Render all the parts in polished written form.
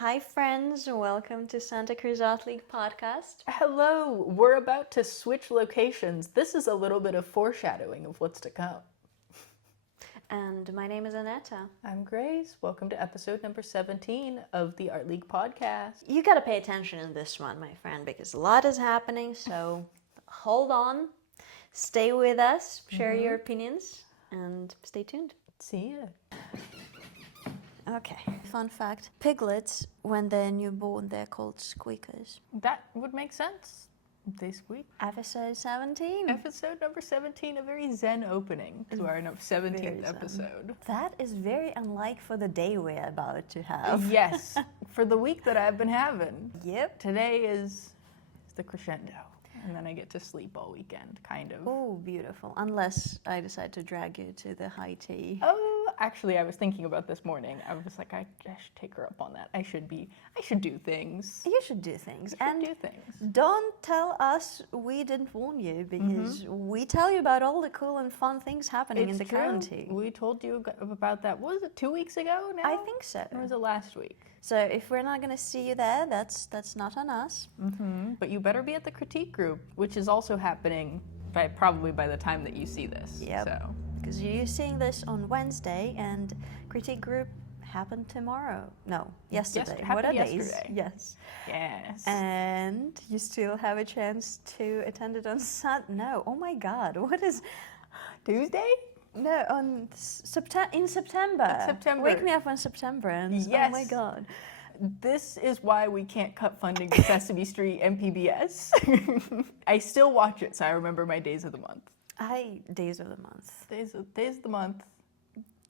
Hi friends, welcome to Santa Cruz Art League podcast. Hello, we're about to switch locations. This is a little bit of foreshadowing of what's to come. And my name is Anetta. I'm Grace. Welcome to episode number 17 of the Art League podcast. You gotta pay attention in this one, my friend, because a lot is happening, so hold on, stay with us, share your opinions, and stay tuned. See ya. Okay, fun fact. Piglets, when they're newborn, they're called squeakers. That would make sense. They squeak. Episode 17. Episode number 17, a very zen opening to our 17th episode. That is very unlike for the day we're about to have. Yes, for the week that I've been having. Yep. Today is the crescendo. And then I get to sleep all weekend, kind of. Oh, beautiful. Unless I decide to drag you to the high tea. Oh, actually, I was thinking about this morning. I was like, I should take her up on that. I should do things. You should do things. Do things. Don't tell us we didn't warn you, because we tell you about all the cool and fun things happening in the county. We told you about that. What was it, 2 weeks ago now? I think so. Or was it last week? So if we're not going to see you there, that's not on us. But you better be at the critique group, which is also happening probably by the time that you see this. Yep. So. Because you're seeing this on Wednesday, and critique group happened tomorrow. No, yesterday. What are days? Yes. Yes. And you still have a chance to attend it on Sunday. No, oh my God, what is Tuesday? No, on in September. September. Wake me up on September, and yes. Oh my God. This is why we can't cut funding to Sesame Street and PBS. I still watch it, so I remember my days of the month. Days of the month. Days of the month.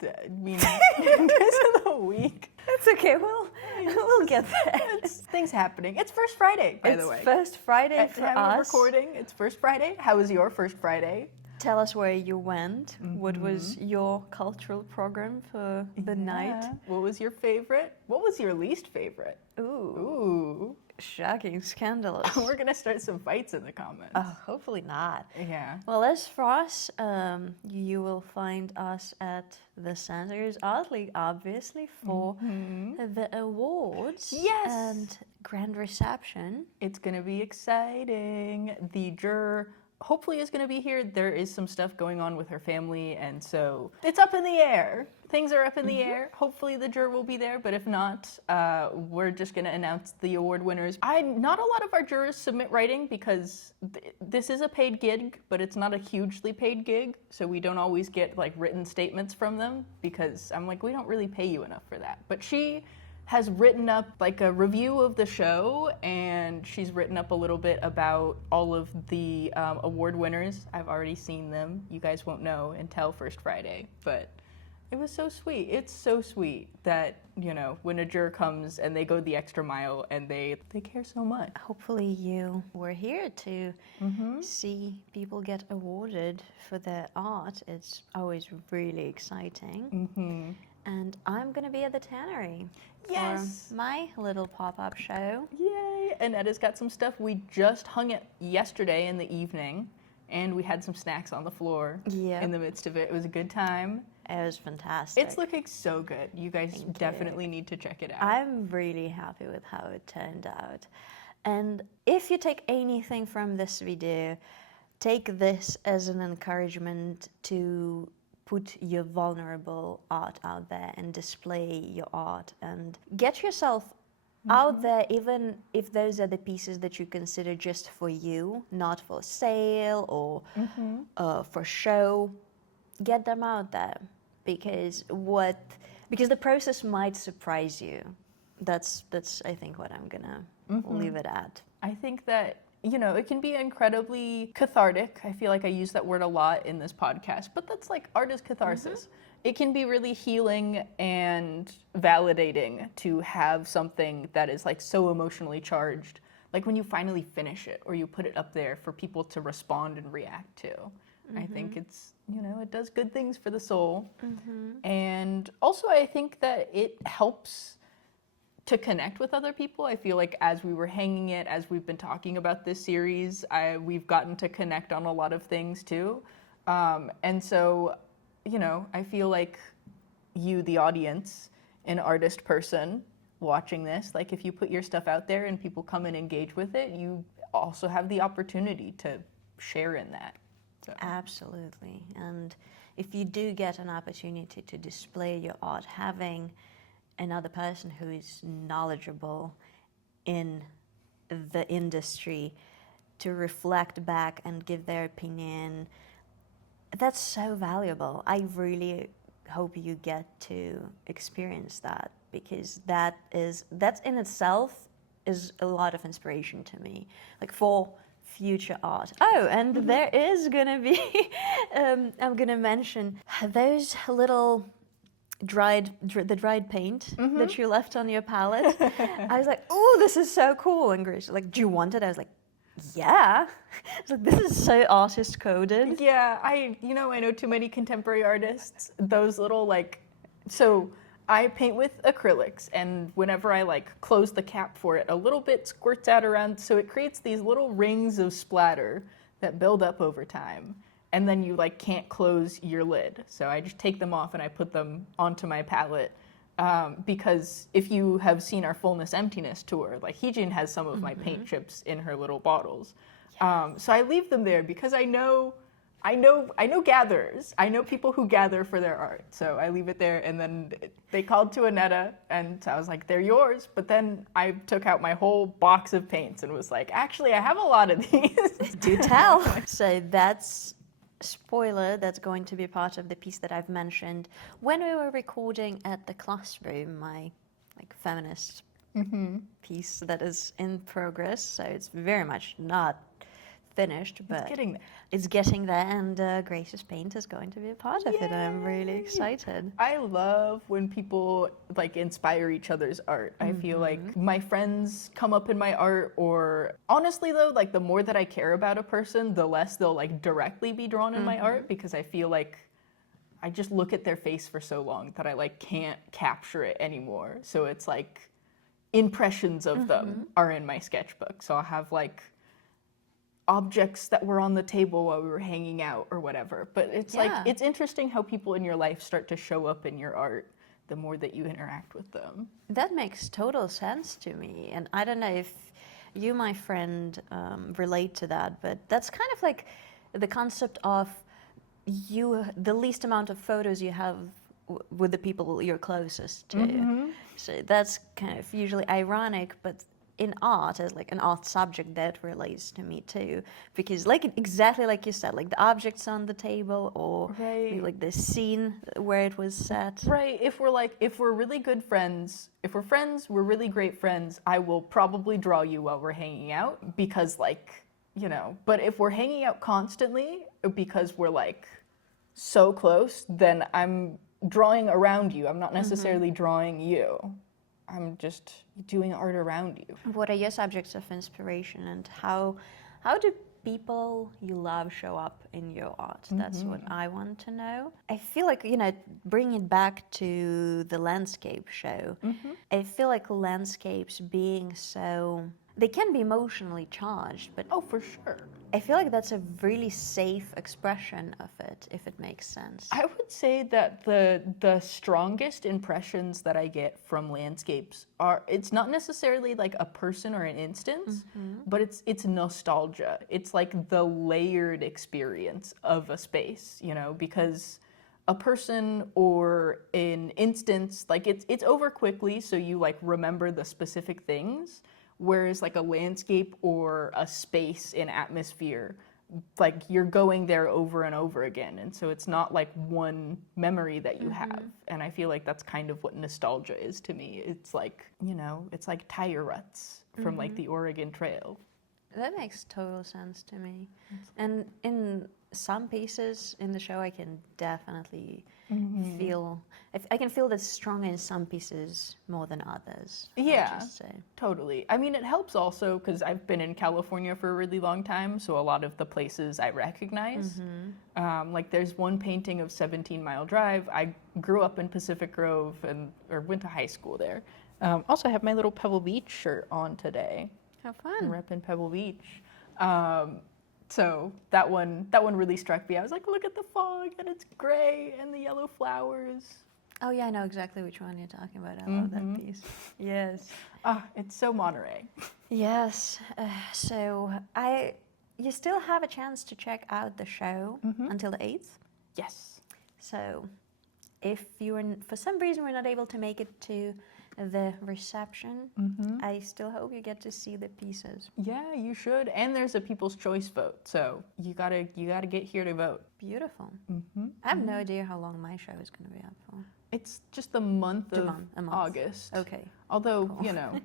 I mean, days of the week. It's okay. We'll get there. It's things happening. It's First Friday, by the way. It's First Friday At for time us. of recording, it's First Friday. How was your First Friday? Tell us where you went. What was your cultural program for the night? What was your favorite? What was your least favorite? Ooh. Shocking, scandalous. We're gonna start some fights in the comments. Hopefully not. Yeah. Well, as for us, you will find us at the Santa Cruz Art League, obviously, for the awards. Yes. And grand reception. It's gonna be exciting. The juror hopefully is going to be here. There is some stuff going on with her family, and so it's up in the air. Things are up in the air. Hopefully the juror will be there, but if not, we're just going to announce the award winners. Not a lot of our jurors submit writing because this is a paid gig, but it's not a hugely paid gig, so we don't always get like written statements from them because I'm like, we don't really pay you enough for that. But she has written up like a review of the show, and she's written up a little bit about all of the award winners. I've already seen them. You guys won't know until First Friday, but it was so sweet. It's so sweet that, you know, when a juror comes and they go the extra mile and they care so much. Hopefully you were here to see people get awarded for their art. It's always really exciting. And I'm going to be at the Tannery for my little pop-up show. Yay! Anetta's got some stuff. We just hung it yesterday in the evening, and we had some snacks on the floor in the midst of it. It was a good time. It was fantastic. It's looking so good. You guys definitely need to check it out. I'm really happy with how it turned out. And if you take anything from this video, take this as an encouragement to put your vulnerable art out there and display your art and get yourself out there, even if those are the pieces that you consider just for you, not for sale or for show. Get them out there because the process might surprise you. That's I think what I'm gonna leave it at. I think that, you know, it can be incredibly cathartic. I feel like I use that word a lot in this podcast, but that's like art is catharsis. It can be really healing and validating to have something that is like so emotionally charged. Like when you finally finish it or you put it up there for people to respond and react to. I think it's, you know, it does good things for the soul. And also I think that it helps to connect with other people. I feel like as we were hanging it, as we've been talking about this series, we've gotten to connect on a lot of things too. And so, you know, I feel like you, the audience, an artist person, watching this, like if you put your stuff out there and people come and engage with it, you also have the opportunity to share in that. So. Absolutely. And if you do get an opportunity to display your art, having another person who is knowledgeable in the industry to reflect back and give their opinion, that's so valuable. I really hope you get to experience that, because that in itself is a lot of inspiration to me, like for future art. Oh, and there is gonna be I'm gonna mention those little dried paint that you left on your palette. I was like, oh, this is so cool. And Grace was like, do you want it? I was like, yeah. It's like, this is so artist coded. Yeah, I know too many contemporary artists. Those little so I paint with acrylics, and whenever I close the cap for it, a little bit squirts out around, so it creates these little rings of splatter that build up over time. And then you can't close your lid. So I just take them off and I put them onto my palette. Because if you have seen our Fullness Emptiness tour, Heejin has some of my paint chips in her little bottles. Yeah. So I leave them there because I know gatherers. I know people who gather for their art. So I leave it there, and then they called to Anetta, and I was like, they're yours. But then I took out my whole box of paints and was like, actually, I have a lot of these. Do tell. So that's spoiler, that's going to be part of the piece that I've mentioned when we were recording at the classroom, my feminist piece that is in progress. So it's very much not finished, but it's getting there, and Grace's paint is going to be a part of it. I'm really excited. I love when people inspire each other's art. I feel like my friends come up in my art, or honestly though, the more that I care about a person, the less they'll directly be drawn in my art, because I feel like I just look at their face for so long that I can't capture it anymore. So it's impressions of them are in my sketchbook. So I'll have objects that were on the table while we were hanging out or whatever. But it's it's interesting how people in your life start to show up in your art the more that you interact with them. That makes total sense to me. And I don't know if you, my friend, relate to that, but that's kind of the concept of the least amount of photos you have with the people you're closest to. So that's kind of usually ironic, but in art, as an art subject, that relates to me too, because exactly like you said, the objects on the table, or the scene where it was set. Right. If we're really good friends, if we're friends, we're really great friends, I will probably draw you while we're hanging out, because but if we're hanging out constantly because we're so close, then I'm drawing around you. I'm not necessarily drawing you. I'm just doing art around you. What are your subjects of inspiration, and how do people you love show up in your art? That's what I want to know. I feel bring it back to the landscape show. I feel like landscapes being they can be emotionally charged, but oh, for sure. I feel like that's a really safe expression of it, if it makes sense. I would say that the strongest impressions that I get from landscapes it's not necessarily a person or an instance, but it's nostalgia. It's the layered experience of a space, because a person or an instance, it's over quickly, so you remember the specific things. Whereas a landscape or a space in atmosphere, you're going there over and over again. And so it's not one memory that you have. And I feel like that's kind of what nostalgia is to me. It's it's like tire ruts from the Oregon Trail. That makes total sense to me. And in some pieces in the show, I can definitely feel, I can feel that strong in some pieces more than others. Yeah, totally. I mean, it helps also because I've been in California for a really long time, so a lot of the places I recognize. There's one painting of 17 Mile Drive. I grew up in Pacific Grove or went to high school there. Also, I have my little Pebble Beach shirt on today. How fun. I'm repping Pebble Beach. So that one really struck me. I was like, look at the fog, and it's gray, and the yellow flowers. Oh yeah, I know exactly which one you're talking about. I love that piece. Yes. Ah, it's so Monterey. Yes. You still have a chance to check out the show until the 8th. Yes. So if for some reason we're not able to make it to the reception, I still hope you get to see the pieces. Yeah, you should. And there's a People's Choice vote, so you gotta get here to vote. Beautiful. I have no idea how long my show is going to be up for. It's just the month of a month. August. Okay. Although, Cool. you know,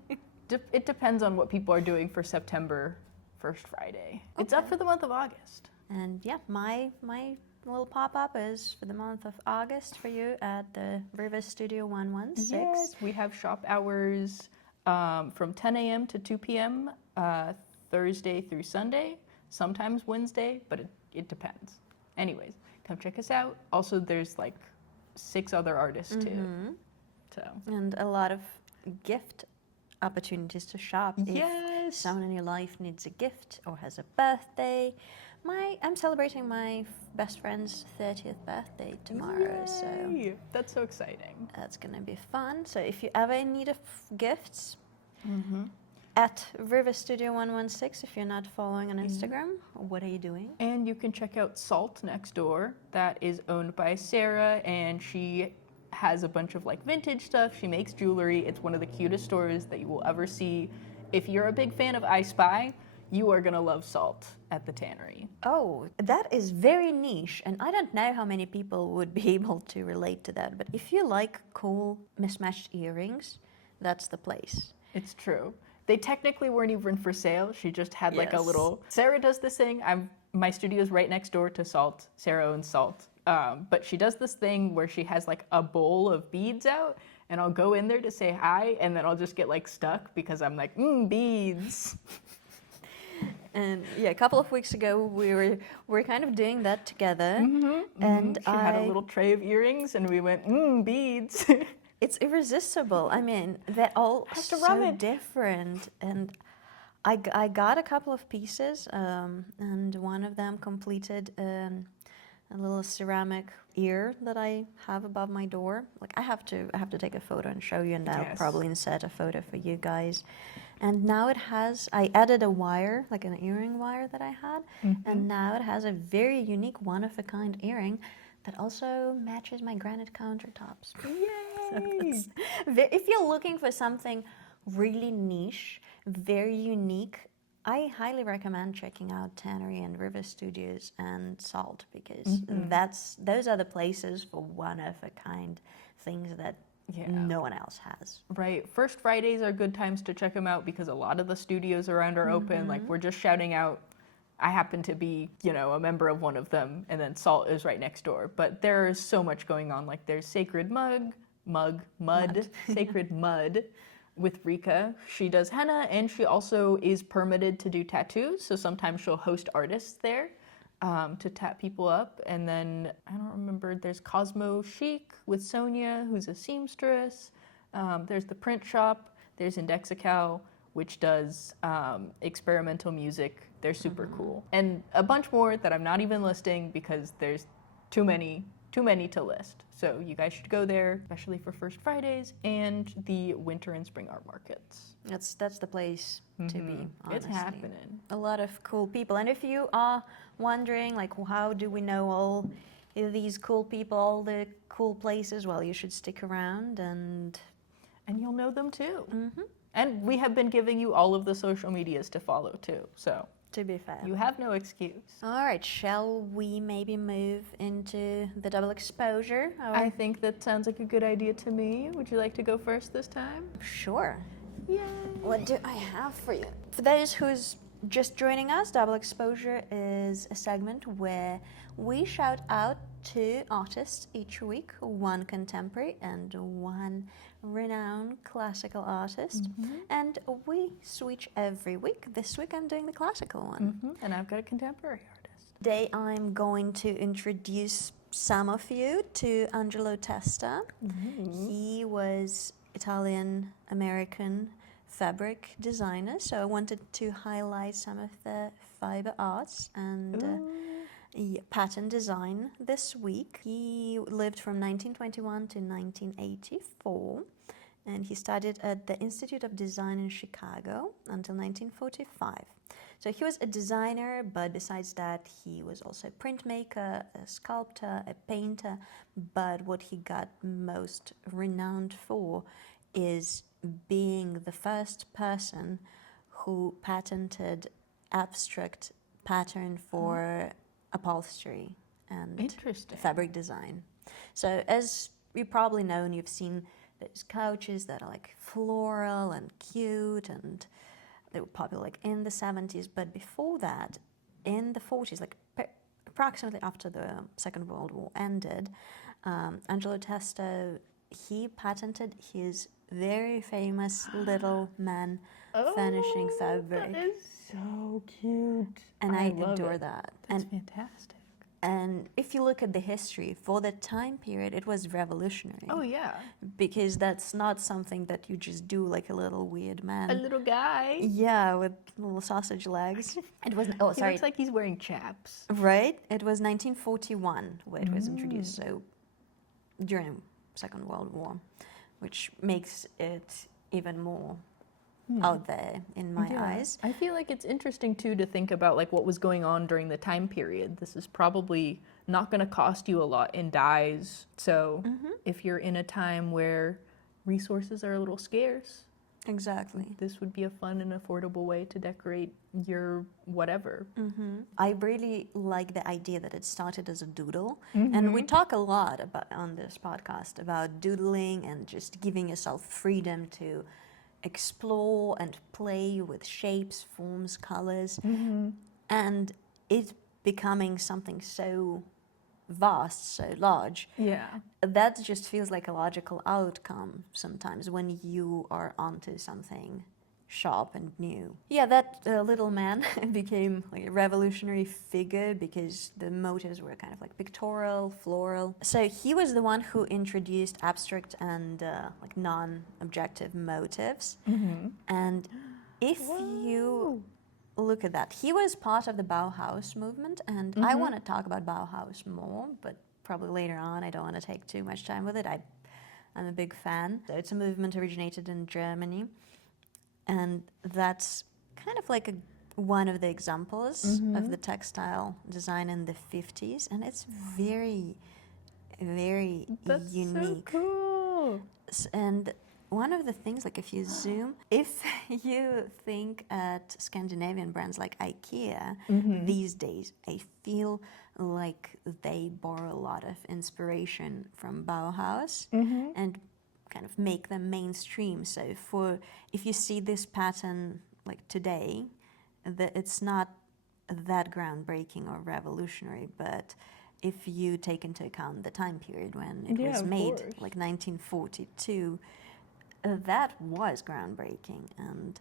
it depends on what people are doing for September first Friday. It's up Okay. for the month of August. And yeah, my little pop-up is for the month of August for you at the River Studio 116. Yes, we have shop hours from 10 a.m. to 2 p.m. Thursday through Sunday, sometimes Wednesday, but it depends. Anyways, come check us out. Also, there's like 6 other artists too. So. And a lot of gift opportunities to shop. Yes. If someone in your life needs a gift or has a birthday. I'm celebrating my best friend's 30th birthday tomorrow, so Yay! That's so exciting. that's gonna be fun. So if you ever in need of gifts, at River Studio 116, if you're not following on Instagram, what are you doing? And you can check out Salt next door. That is owned by Sarah, and she has a bunch of like vintage stuff. She makes jewelry. It's one of the cutest stores that you will ever see. If you're a big fan of I Spy, you are gonna love Salt at the Tannery. Oh, that is very niche, and I don't know how many people would be able to relate to that. But if you like cool mismatched earrings, that's the place. It's true. They technically weren't even for sale. She just had like a Yes. little. Sarah does this thing. My studio is right next door to Salt. Sarah owns Salt. But she does this thing where she has like a bowl of beads out, and I'll go in there to say hi, and then I'll just get like stuck because I'm like, beads. And yeah, a couple of weeks ago we're kind of doing that together, and She had a little tray of earrings, and we went, beads. It's irresistible. I mean, they're all Have to so rub it. different, and I got a couple of pieces, and one of them completed a little ceramic ear that I have above my door. Like I have to take a photo and show you, and I'll Yes. probably insert a photo for you guys. And now I added a wire, like an earring wire that I had, and now it has a very unique one-of-a-kind earring that also matches my granite countertops. Yay! If you're looking for something really niche, very unique, I highly recommend checking out Tannery and River Studios and Salt, because those are the places for one-of-a-kind things that no one else has. Right. First Fridays are good times to check them out because a lot of the studios around are open. Like we're just shouting out. I happen to be, a member of one of them, and then Salt is right next door. But there is so much going on. Like there's Sacred Mud, Sacred Mud with Rika. She does henna, and she also is permitted to do tattoos. So sometimes she'll host artists there to tat people up. And then, I don't remember, there's Cosmo Chic with Sonia, who's a seamstress. There's the print shop. There's Indexical, which does experimental music. They're super cool. And a bunch more that I'm not even listing because there's too many to list. So you guys should go there, especially for First Fridays and the winter and spring art markets. That's the place to be, honestly. It's happening. A lot of cool people. And if you are wondering, like, how do we know all these cool people, all the cool places, well, you should stick around and you'll know them too. And we have been giving you all of the social medias to follow too. So to be fair. you have no excuse. All right, shall we maybe move into the double exposure? I think that sounds like a good idea to me. Would you like to go first this time? Sure. Yay! What do I have for you? For those who's just joining us, double exposure is a segment where we shout out 2 artists each week, 1 contemporary and 1 renowned classical artist, and we switch every week. This week I'm doing the classical one. And I've got a contemporary artist. Today I'm going to introduce some of you to Angelo Testa. He was Italian-American fabric designer, so I wanted to highlight some of the fiber arts, and pattern design this week. He lived from 1921 to 1984, and he studied at the Institute of Design in Chicago until 1945. So he was a designer, but besides that, he was also a printmaker, a sculptor, a painter. But what he got most renowned for is being the first person who patented abstract pattern for upholstery and Interesting. fabric design. So as you probably know, and you've seen those couches that are like floral and cute, and they were popular like in the 70s. But before that, in the 40s, like approximately after the Second World War ended, Angelo Testo, he patented his very famous little man furnishing fabric. That is so cute. And I love adore it. that. That's fantastic. And if you look at the history, for the time period, it was revolutionary. Oh, yeah. Because that's not something that you just do like a little weird man. A little guy. Yeah, with little sausage legs. It was, He looks like he's wearing chaps. Right? It was 1941 where it was introduced, so during Second World War, which makes it even more out there in my eyes. I feel like it's interesting too to think about like what was going on during the time period. This is probably not going to cost you a lot in dyes. So if you're in a time where resources are a little scarce, Exactly. this would be a fun and affordable way to decorate your whatever. I really like the idea that it started as a doodle. And we talk a lot about on this podcast about doodling and just giving yourself freedom to explore and play with shapes, forms, colors, and it becoming something so vast, so large. Yeah. That just feels like a logical outcome sometimes when you are onto something sharp and new. Yeah, that little man became like a revolutionary figure because the motives were kind of like pictorial, floral. So he was the one who introduced abstract and like non-objective motives. And if you look at that, he was part of the Bauhaus movement, and I want to talk about Bauhaus more, but probably later on. I don't want to take too much time with it. I'm a big fan. So it's a movement originated in Germany. And that's kind of like one of the examples of the textile design in the 50s. And it's very, very unique. So cool. And one of the things, like if you zoom, if you think at Scandinavian brands like IKEA these days, I feel like they borrow a lot of inspiration from Bauhaus and kind of make them mainstream. So if you see this pattern like today, it's not that groundbreaking or revolutionary, but if you take into account the time period when it was made, like 1942, that was groundbreaking and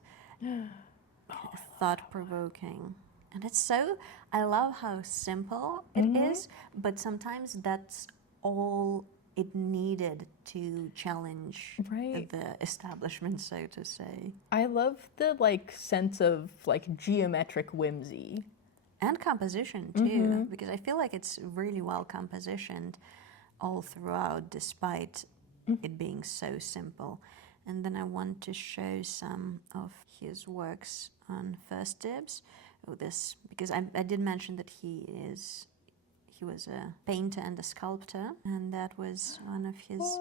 thought-provoking. And it's so, I love how simple it is, but sometimes that's all it needed to challenge the establishment, so to say. I love the like sense of like geometric whimsy. And composition too, because I feel like it's really well compositioned all throughout, despite it being so simple. And then I want to show some of his works on First Dibs. This, because I did mention that he was a painter and a sculptor, and that was one of his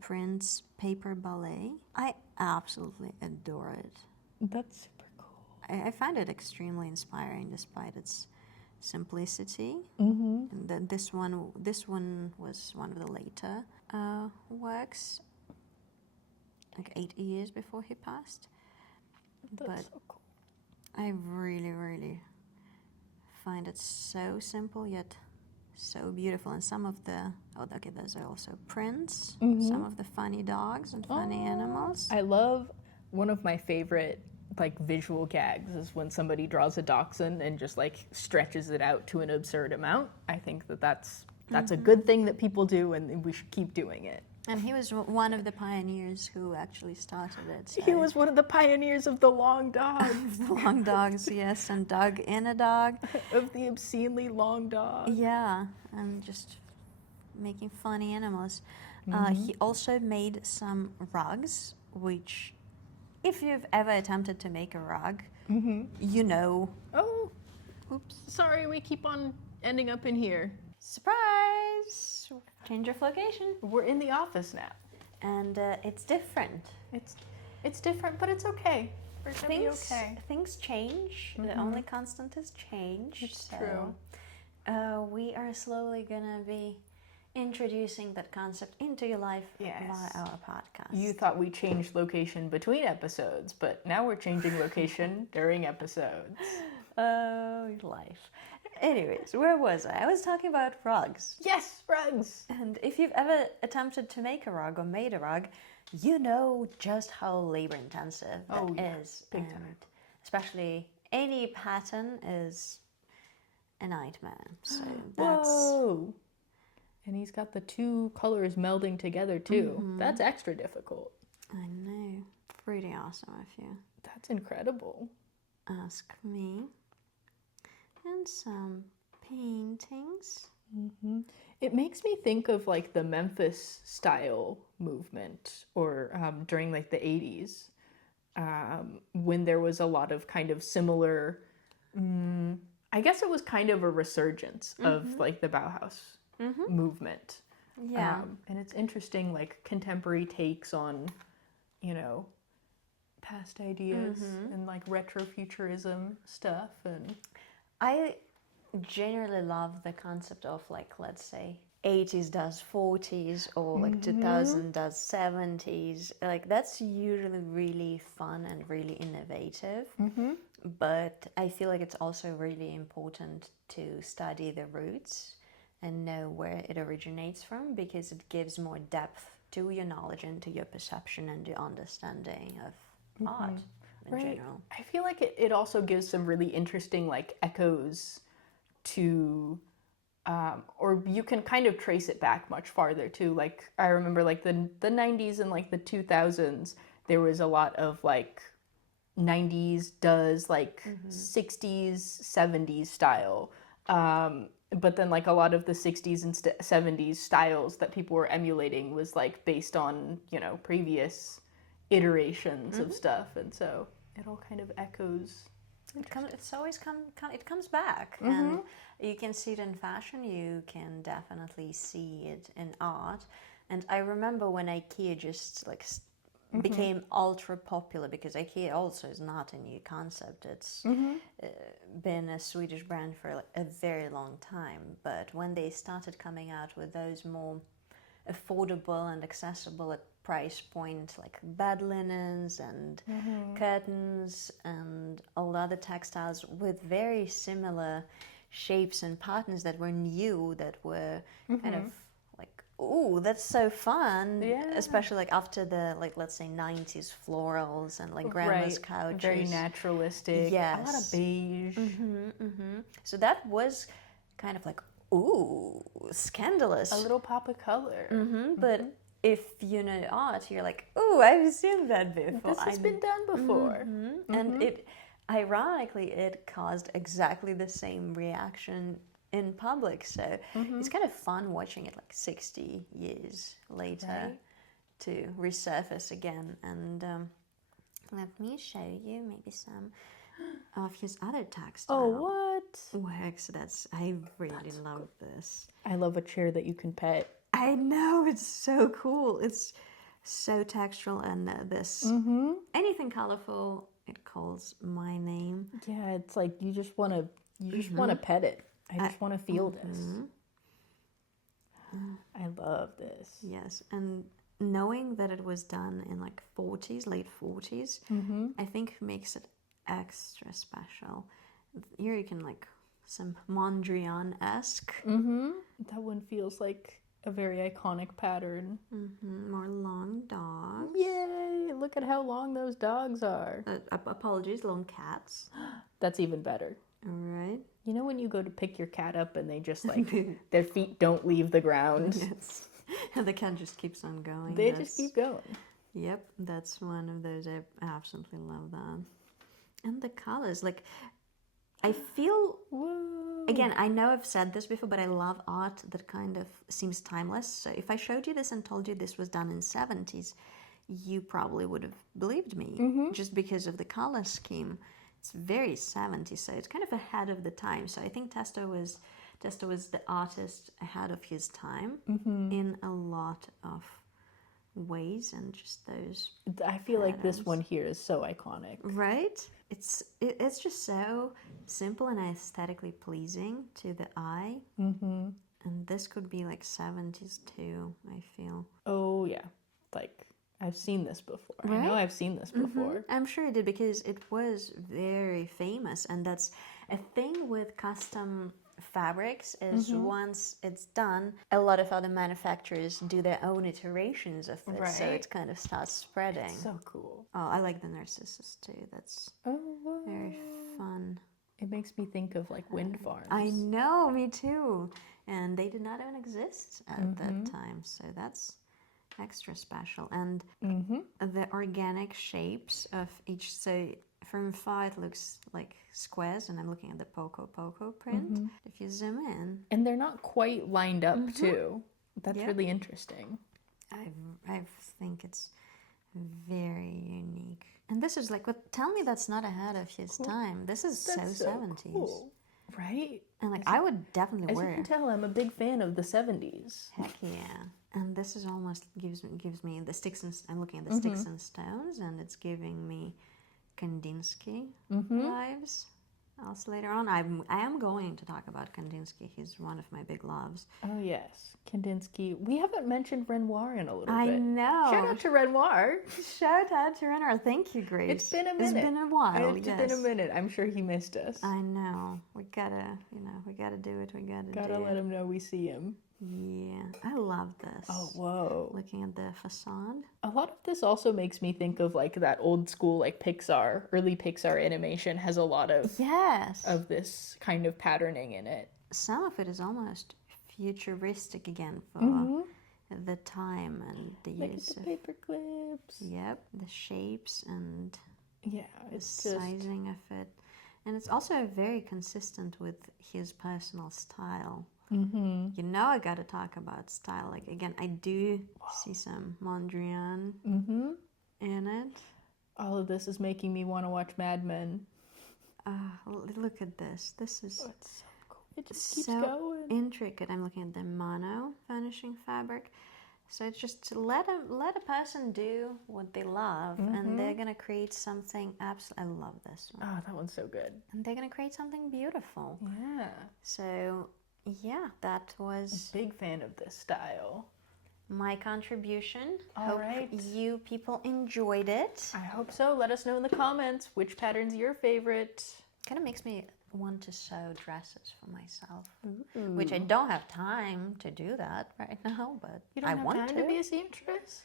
prints, Paper Ballet. I absolutely adore it. That's super cool. I find it extremely inspiring despite its simplicity. And then this one was one of the later works, like 8 years before he passed. That's so cool. I really, really find it so simple yet so beautiful. And some of the, those are also prints. Some of the funny dogs and funny animals. I love, one of my favorite like visual gags is when somebody draws a dachshund and just like stretches it out to an absurd amount. I think that's a good thing that people do, and we should keep doing it. And he was one of the pioneers who actually started it. So. He was one of the pioneers of the long dog. The long dogs, yes, and dog in a dog. Of the obscenely long dog. Yeah, and just making funny animals. He also made some rugs, which, if you've ever attempted to make a rug, you know. Oh, Oops. sorry, we keep on ending up in here. Surprise! Change of location. We're in the office now. And it's different. It's different, but it's okay. We're gonna be okay. Things change. The only constant is change. It's true. We are slowly gonna be introducing that concept into your life via our podcast. You thought we changed location between episodes, but now we're changing location during episodes. Oh, life. Anyways, where was I? I was talking about rugs. Yes, rugs. And if you've ever attempted to make a rug or made a rug, you know just how labor intensive that is. Big and time. especially any pattern is a nightmare. So that's Whoa. And he's got the two colors melding together too. That's extra difficult. I know. Pretty awesome if you That's incredible. ask me. And some paintings. It makes me think of like the Memphis style movement, or during like the 80s, when there was a lot of kind of similar, I guess it was kind of a resurgence of like the Bauhaus movement. Yeah. And it's interesting, like contemporary takes on, you know, past ideas and like retrofuturism stuff. And I generally love the concept of, like, let's say 80s does 40s, or like 2000 does 70s. Like, that's usually really fun and really innovative. But I feel like it's also really important to study the roots and know where it originates from, because it gives more depth to your knowledge and to your perception and your understanding of art in general. I feel like it also gives some really interesting like echoes to, or you can kind of trace it back much farther too. Like I remember like the 90s and like the 2000s, there was a lot of like 90s does like 60s, 70s style. But then like a lot of the 60s and 70s styles that people were emulating was like based on, you know, previous iterations of stuff, and so it all kind of echoes. It's always it comes back, and you can see it in fashion. You can definitely see it in art. And I remember when IKEA just like became ultra popular, because IKEA also is not a new concept. It's been a Swedish brand for like a very long time. But when they started coming out with those more affordable and accessible at price point, like bed linens and curtains and all other textiles with very similar shapes and patterns that were new, that were kind of like, ooh, that's so fun. Especially like after the, like, let's say 90s florals and like grandma's couches. Very naturalistic. Yes. A lot of beige. So that was kind of like, ooh, scandalous. A little pop of color. But if you know art, you're like, ooh, I've seen that before. This has been done before. And it, ironically, it caused exactly the same reaction in public. So it's kind of fun watching it like 60 years later to resurface again. And let me show you maybe some of his other textile works. I really love this. I love a chair that you can pet. I know, it's so cool. It's so textural, and this anything colorful, it calls my name. Yeah, it's like you just want to pet it. I just want to feel this. I love this. Yes, and knowing that it was done in like 40s, late 40s, I think makes it extra special. Here you can like some Mondrian-esque. That one feels like a very iconic pattern. More long dogs. Yay! Look at how long those dogs are. Apologies, long cats. That's even better. All right. You know when you go to pick your cat up and they just like, their feet don't leave the ground? Yes. And the cat just keeps on going. They just keep going. Yep, that's one of those. I absolutely love that. And the colors, like, I feel, Whoa. again, I know I've said this before, but I love art that kind of seems timeless. So if I showed you this and told you this was done in 70s, you probably would have believed me, just because of the color scheme. It's very 70s, so it's kind of ahead of the time. So I think Testa was the artist ahead of his time in a lot of ways, and just those I feel like this one here is so iconic. right. It's just so simple and aesthetically pleasing to the eye. And this could be like 70s too, I feel. Oh yeah, like I've seen this before. Right? I know I've seen this before. I'm sure you did, because it was very famous, and that's a thing with custom fabrics is once it's done, a lot of other manufacturers do their own iterations of it, so Right. it kind of starts spreading. So cool. Oh, I like the Narcissus too. That's very fun. It makes me think of like wind farms. I know, me too. And they did not even exist at that time, so that's extra special. And the organic shapes of each, so from far it looks like squares, and I'm looking at the Poco print. If you zoom in, And they're not quite lined up too. That's really interesting. I think it's very unique. And this is like, tell me that's not ahead of his time. This is That's so 70s. cool. Right? And like, I would definitely As you wear can it. tell, I'm a big fan of the 70s. Heck yeah. And this is almost gives me the sticks and I'm looking at the sticks and stones, and it's giving me Kandinsky vibes. Also later on, I am going to talk about Kandinsky. He's one of my big loves. Oh yes, Kandinsky. We haven't mentioned Renoir in a little I bit. know. Shout out to Renoir. Shout out to Renner. Thank you, Grace. It's been a minute. It's been a while. It's been a minute. I'm sure he missed us. I know. We gotta do it. We gotta Gotta let him know we see him. Yeah, I love this. Oh, whoa. Looking at the facade. A lot of this also makes me think of like that old school like Pixar, early Pixar animation has a lot of Yes. of this kind of patterning in it. Some of it is almost futuristic again for the time and the Like use the of paper clips. the shapes and Yeah, the it's just sizing of it. And it's also very consistent with his personal style. You know, I gotta talk about style. Like, again, I do see some Mondrian in it. all of this is making me want to watch Mad Men. Look at this. This is Oh, it's so cool. It just keeps so going. intricate. I'm looking at the mono finishing fabric. So it's just to let a person do what they love, and they're gonna create something absolutely. I love this one, Oh, that one's so good. and they're gonna create something beautiful. Yeah. So yeah, that was Big fan of this style. my contribution. All Hope right. you people enjoyed it. I hope so. Let us know in the comments which pattern's your favorite. Kind of makes me want to sew dresses for myself, which I don't have time to do that right now, but You don't I have want time to. to be a seamstress?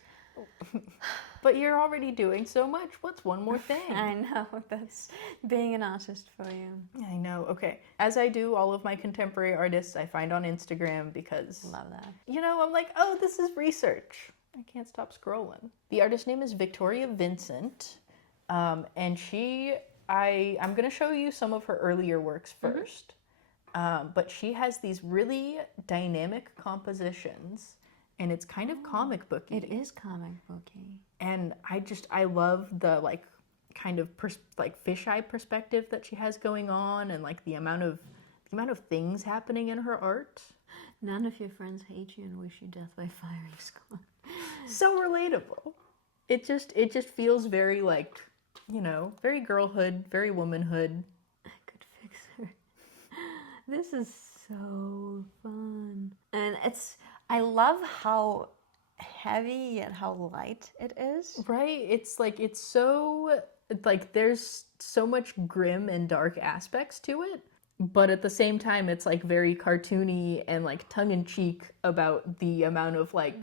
But you're already doing so much. What's one more thing? I know, that's being an artist for you. I know. Okay. As I do all of my contemporary artists I find on Instagram because, Love that. you know, I'm like, oh, this is research. I can't stop scrolling. The artist name is Victoria Vincent. And I'm going to show you some of her earlier works first. But she has these really dynamic compositions, and it's kind of comic booky. It is comic booky. And I love the like kind of like fisheye perspective that she has going on, and like the amount of things happening in her art. None of your friends hate you and wish you death by firing squad. So relatable. It just feels very like, you know, very girlhood, very womanhood. I could fix her. This is so fun. And I love how heavy yet how light it is. Right? It's so like there's so much grim and dark aspects to it, but at the same time it's like very cartoony and like tongue-in-cheek about the amount of like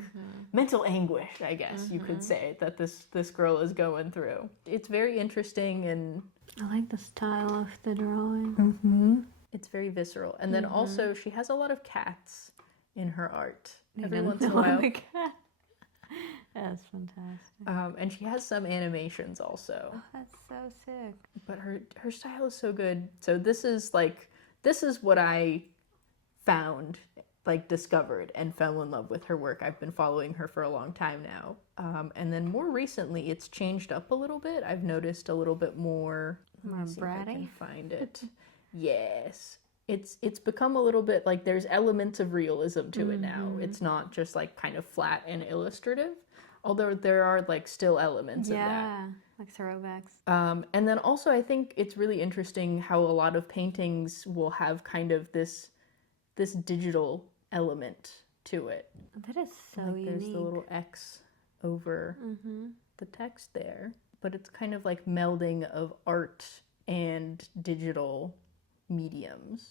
mental anguish, I guess you could say, that this girl is going through. It's very interesting, and I like the style of the drawing. it's very visceral. And then also she has a lot of cats in her art. every Even once in a on while. the cat. That's fantastic. And she has some animations also. Oh, that's so sick. But her style is so good. So this is what I found, like discovered and fell in love with her work. I've been following her for a long time now. And then more recently it's changed up a little bit. I've noticed a little bit more. Let More me see if I can bratty? find it. Yes. It's become a little bit like there's elements of realism to it now. It's not just like kind of flat and illustrative. Although there are like still elements of that. Yeah, like throwbacks. And then also I think it's really interesting how a lot of paintings will have kind of this digital element to it. That is so Like unique. there's the little X over the text there, but it's kind of like melding of art and digital mediums.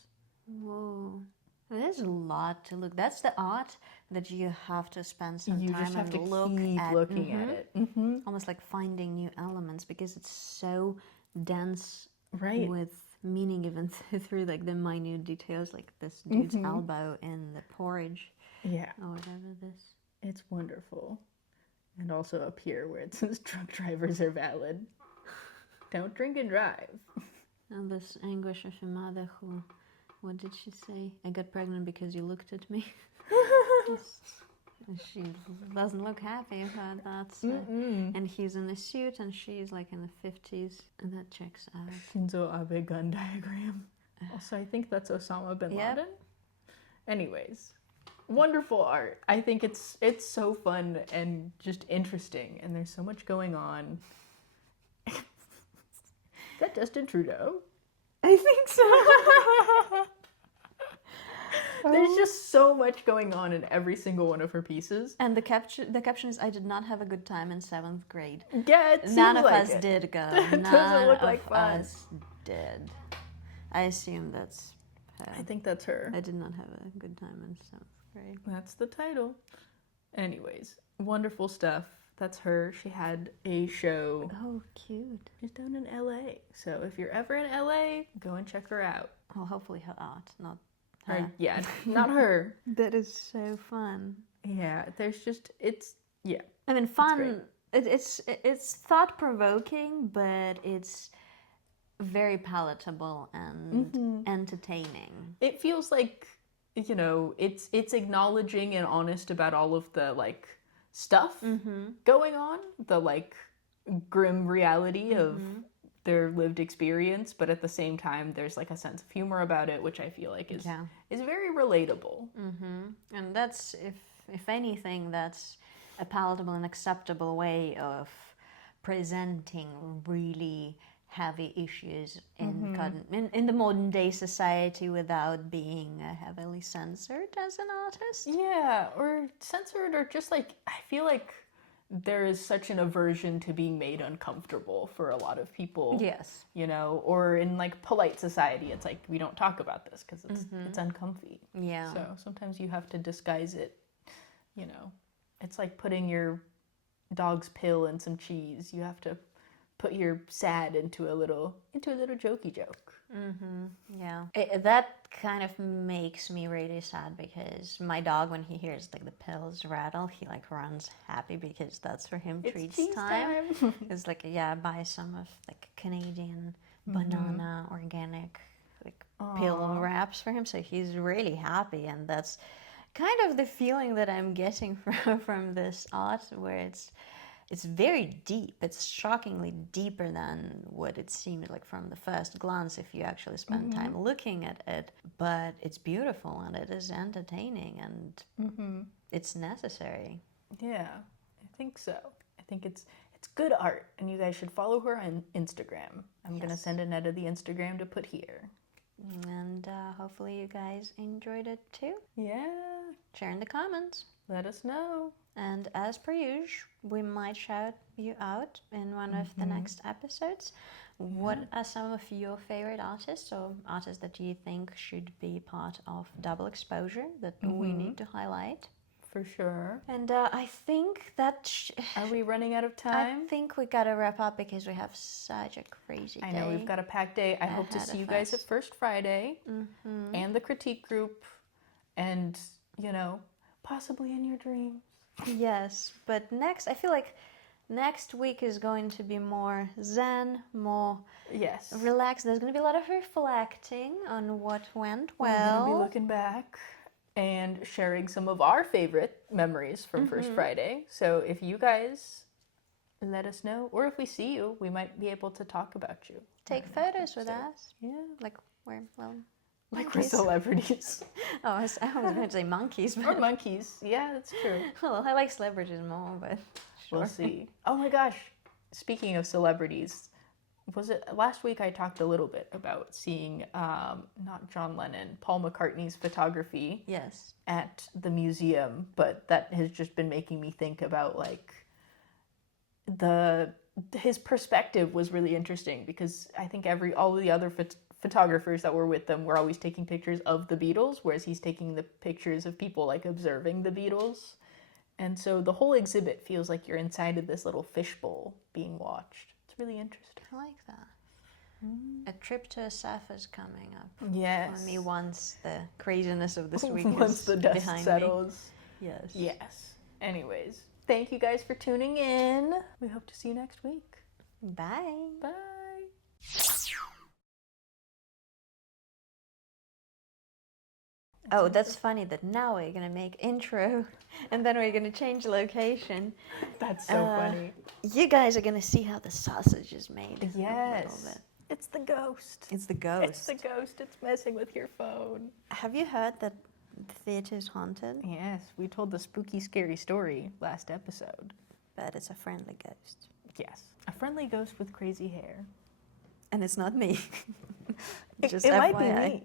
Whoa. There's a lot to look. That's the art that you have to spend some You time just have and to look keep at. looking at it. Mm-hmm. Almost like finding new elements because it's so dense Right. with meaning even through like the minute details, like this dude's elbow in the porridge Yeah, or whatever this. it's wonderful. And also up here where it says truck drivers are valid. Don't drink and drive. And this anguish of a mother who, what did she say? I got pregnant because you looked at me. She doesn't look happy about that. So. And he's in a suit and she's like in the 50s. And that checks out. Shinzo Abe gun diagram. Also, I think that's Osama bin Yep. Laden. Anyways, wonderful art. I think it's so fun and just interesting, and there's so much going on. Is that Justin Trudeau? I think so. There's just so much going on in every single one of her pieces. And the caption is, "I did not have a good time in 7th grade." Yeah, it seems None of like us it. did go. Doesn't None look of like fun. us did. I assume that's her. I think that's her. I did not have a good time in 7th grade. That's the title. Anyways, wonderful stuff. That's her. She had a show. Oh, cute. She's down in LA. So if you're ever in LA, go and check her out. Oh, hopefully her art, not Or, her. yeah, not her. That is so fun. Yeah, there's just yeah. I mean, great. fun. It's thought provoking, but it's very palatable and entertaining. It feels like, you know, it's acknowledging and honest about all of the like stuff going on, the like grim reality of their lived experience, but at the same time there's like a sense of humor about it, which I feel like is very relatable. And that's, if anything, that's a palatable and acceptable way of presenting really heavy issues in the modern day society without being heavily censored as an artist. Yeah, or censored, or just like, I feel like there is such an aversion to being made uncomfortable for a lot of people. Yes. You know, or in like polite society, it's like we don't talk about this because it's uncomfy. Yeah. So sometimes you have to disguise it. You know, it's like putting your dog's pill in some cheese. You have to put your sad into a little jokey joke. Yeah. That kind of makes me really sad because my dog, when he hears like the pills rattle, he like runs happy because that's for him treats cheese time. It's like, yeah, buy some of like Canadian banana organic like pill wraps for him, so he's really happy, and that's kind of the feeling that I'm getting from this art, where it's very deep. It's shockingly deeper than what it seemed like from the first glance if you actually spend time looking at it. But it's beautiful and it is entertaining and it's necessary. Yeah, I think so. I think it's good art, and you guys should follow her on Instagram. I'm gonna send Anetta the Instagram to put here. And hopefully you guys enjoyed it too. Yeah, Share in the comments. let us know. And as per usual, we might shout you out in one of the next episodes. What are some of your favorite artists or artists that you think should be part of Double Exposure that we need to highlight? For sure. And I think that... Are we running out of I time? think we gotta wrap up because we have such a crazy day. I know, we've got a packed day. I hope to ahead see you of guys us. at First Friday and the critique group. And, you know, Possibly in your dreams. Yes, but I feel like next week is going to be more zen, more Yes. relaxed. There's going to be a lot of reflecting on what went We're going to be well. looking back and sharing some of our favorite memories from First Friday. So if you guys let us know, or if we see you, we might be able to talk about you. Take photos with So, us. Yeah. Like we're, well, Like we're monkeys. celebrities. Oh, I was going to say monkeys, Or but monkeys. Yeah, that's true. well, I like celebrities more, but sure. We'll see. Oh my gosh. Speaking of celebrities, was it last week I talked a little bit about seeing not John Lennon, Paul McCartney's photography Yes. at the museum, but that has just been making me think about like his perspective was really interesting because I think all of the other photographers that were with them were always taking pictures of the Beatles, whereas he's taking the pictures of people like observing the Beatles. And so the whole exhibit feels like you're inside of this little fishbowl being watched. It's really interesting. I like that. A trip to a Saf is coming up Yes. for me once the craziness of this week Once is the dust behind settles. me. Yes. Yes. Anyways, thank you guys for tuning in. We hope to see you next week. Bye. Bye. Oh, that's funny that now we're gonna make intro and then we're gonna change location. That's so funny. You guys are gonna see how the sausage is made. Yes. A little bit. It's the ghost. It's the ghost. It's the ghost. It's messing with your phone. Have you heard that the theater is haunted? Yes, we told the spooky, scary story last episode. But it's a friendly ghost. Yes. A friendly ghost with crazy hair. And it's not me. It Just might be FYI. me.